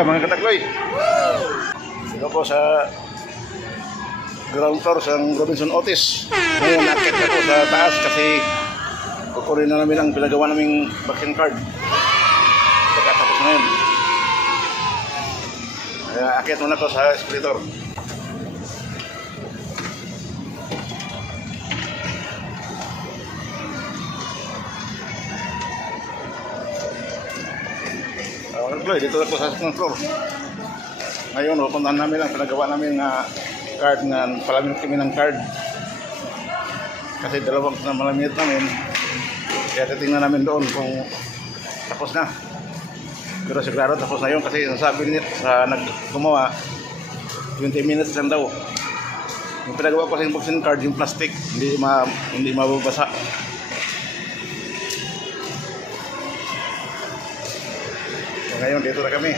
umaga mga katakloy. Ito po sa ground floor sa Robinson Otis. Ngayon nakit ako sa taas kasi kukunin na namin ang pinagawa naming vaccine card. Pagkatapos na yun. Kaya akit muna ko sa escalator. Dito ako sa second floor. Ngayon, pupuntahan namin ang pinagawa namin na card nga palamin kami ng card. Kasi dalawang na malaminit namin. Kaya titingnan namin doon kung tapos na. Pero sigurado tapos na yun kasi nasabi niya sa naggumawa 20 minutes lang daw. Yung pinagawa ko sa vaccine card, yung plastic, hindi mababasa. Ngayon dito na kami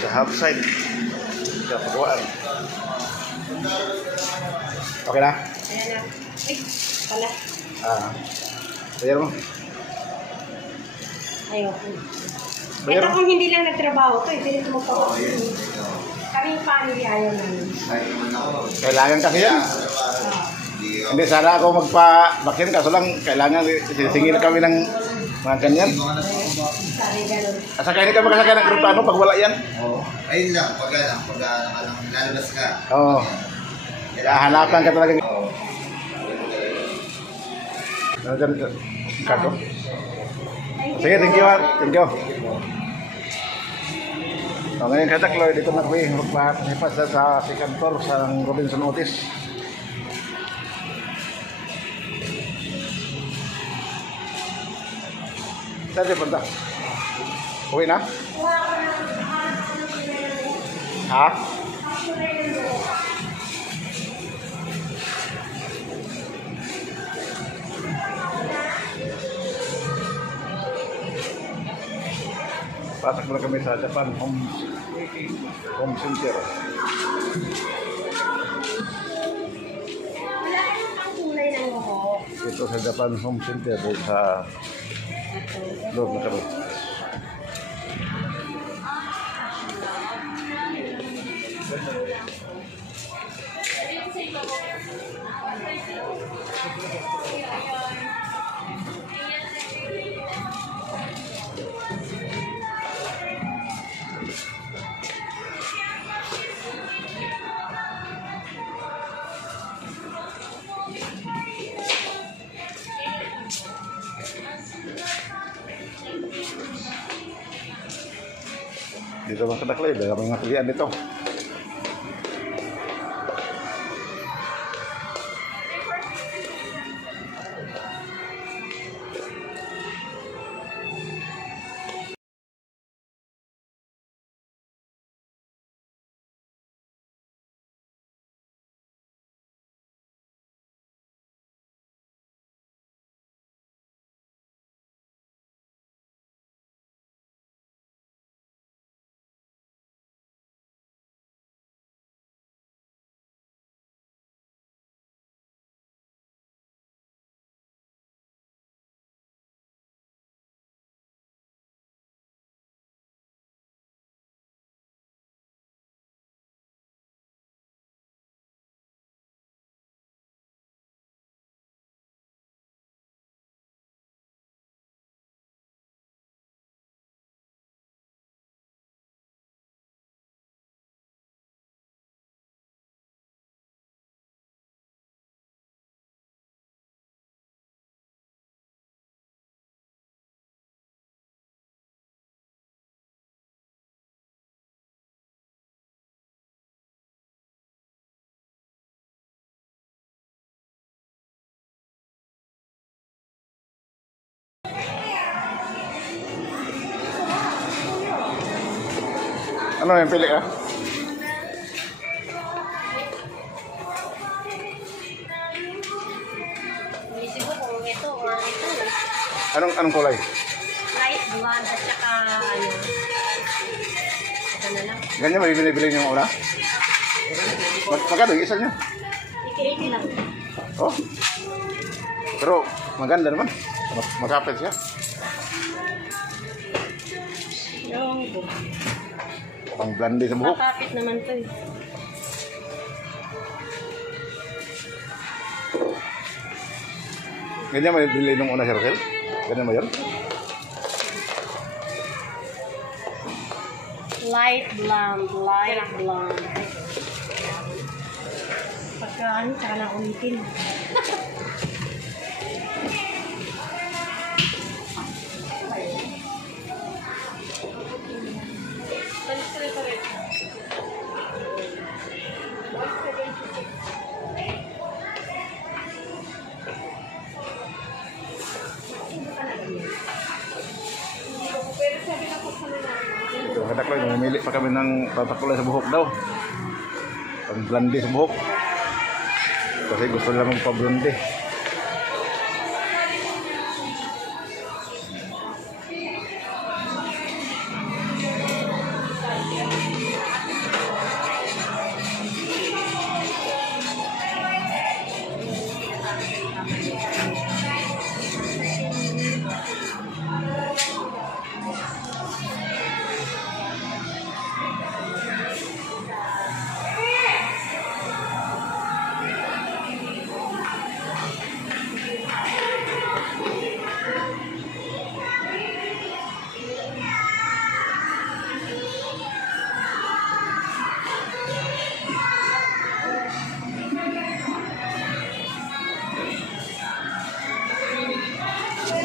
sa half side sa pagawaan. Okay na? Ayan na. Ay, pala. Bayar mo? Ayoko. Bayar Ito mo? kung hindi lang nagtrabaho to, hindi mo pa. Kaming family ayaw namin. Kailangan kasi yan. Hindi sana ako magpa-vaccine kaso lang kailangan sisingil kami ng mga ganyan. Sabi ganun. At saka hindi ka makasakay ng grupo pag wala yan. Oo. Ayun lang, pag lalabas ka. Oo. Hanapan ka talaga. Kato. Sige, thank you. Thank you. So, ngayon katakloy, dito na kami magpapasipas sa second floor sa Robinson Otis. Saan siya punta? Uwi na? Ha? Pasok na kami sa Japan Home Center. Wala ka ng kulay ng buhok. Ito sa Japan Home Center sa loob na kami. Dito mga kadaklay, dahil mga pilihan dito. Ano yung pili ka? Isip ko kung ito or ito. Anong kulay? Light blonde at saka ano. Ito na lang. Ganyan ba binibili yung una? Magkano yung isa niya? Iki-iki lang. Oh. Pero maganda naman. Magkapit siya. Yung Pang blandi sa buhok. Makapit naman to eh. Ganyan may bili nung una, Sir Rosel? Ganyan ba yun? Light blonde, light blonde. Pagka ano, saka na ulitin. Ito, kadakloy, namimili pa kami ng patakulay sa buhok daw. Pang blandi sa buhok. Kasi gusto nila magpa-blandi.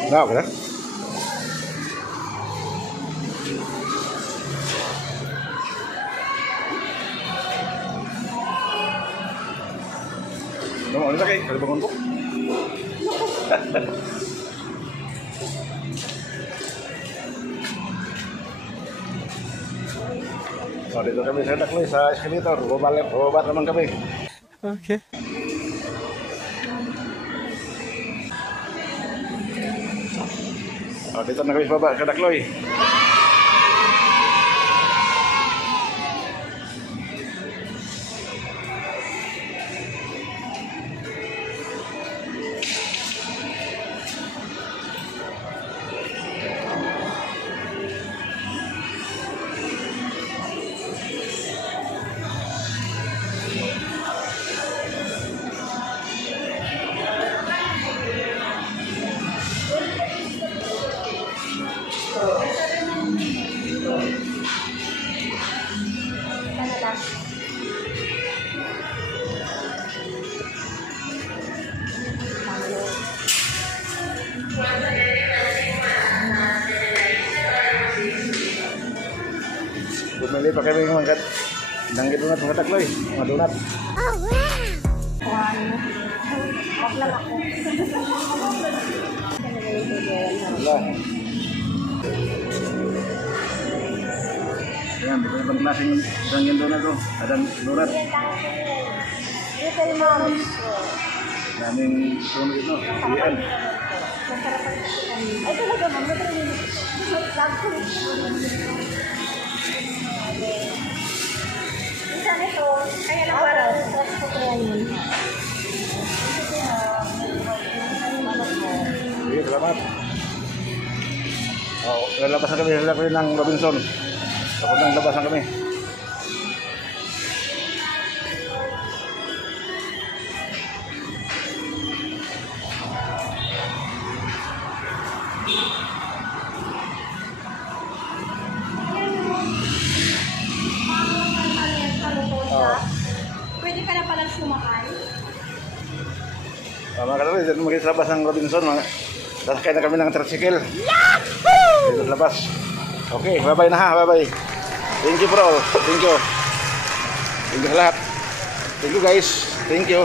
Nah, okay. Ano mo, ano na kayo? Kalibangon ko? So, dito kami sa Dakloy, sa escalator. Bumaba naman kami. Okay. Oh, dito na kami sa baba, sa Dakloy. Bumili pa kami ng mga donut, mga Dakloy, mga donut. Wag lang ako. Wala. Ayan, dito ibang klaseng Dunkin Donut to. Adang donut. Little Mom. Daming donut ito. Iyan. Ay, talaga ma'am. Minsan ito, kaya lang parang stress ko kaya yun. Sige, salamat. Oh, lalabas na kami ng Robinson. Tapos nang labas na kami. Pwede ka na palang sumakay. Mga kalari, dito magkita labas ng Robinson. Sasakay na kami ng tricycle. Yahoo! Dito labas. Okay, bye-bye na ha, bye-bye. Thank you bro, thank you. Thank you sa lahat. Thank you guys, thank you.